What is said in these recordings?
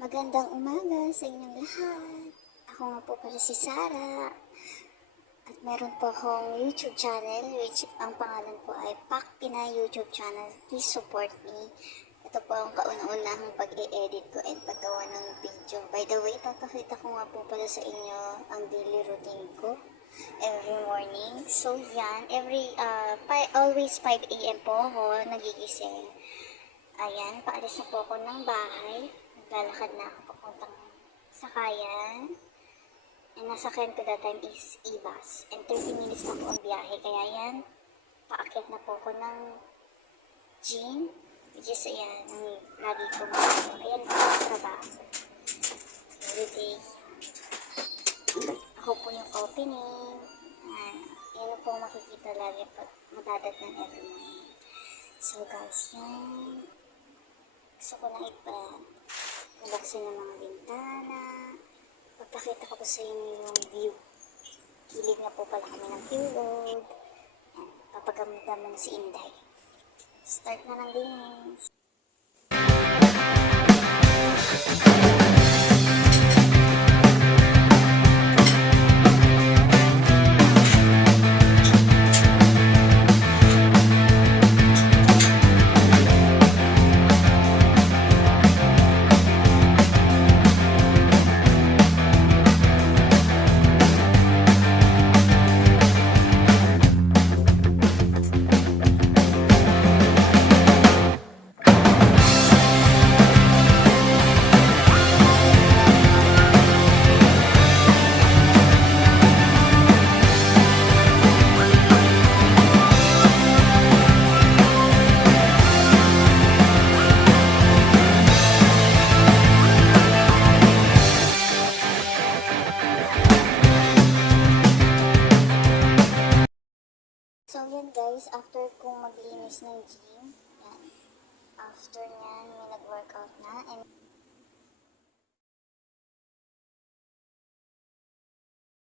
Magandang umaga sa inyong lahat. Ako nga po pala si Sarah. At meron po akong YouTube channel which ang pangalan po ay Pak Pinay YouTube channel. Please support me. Ito po ang kauna-unahang pag-e-edit ko and paggawa ng video. By the way, papakita ko nga po pala sa inyo ang daily routine ko every morning. So yan, always 5 a.m. po ako nagigising. Ayan, paalis na po ako ng bahay. Naglalakad na ako papuntang sakayan. And nasakyan ko that time is e-bus. And 30 minutes na po ang biyahe. Kaya yan, paakyat na po ako ng gym. Which is, ayan, ang lagi ko mga. Ayan po ang trabaho. Everyday. Ako po yung opening. Ayan po makikita lagi pag madadatnan every morning. So guys, yan. Gusto ko na buksan ng mga bintana. Pagpakita ko po sa inyo yung view. Kilig na po pala kami ng view road. Papagamda mo na si Inday. Start na ng linis. So yan guys, after kong maglinis ng gym, yan. After nyan, may nag-workout na and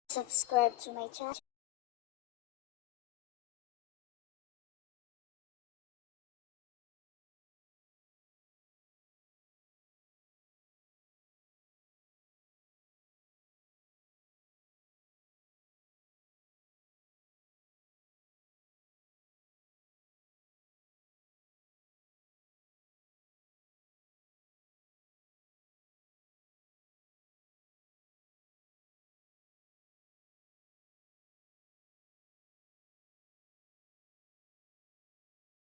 subscribe to my channel.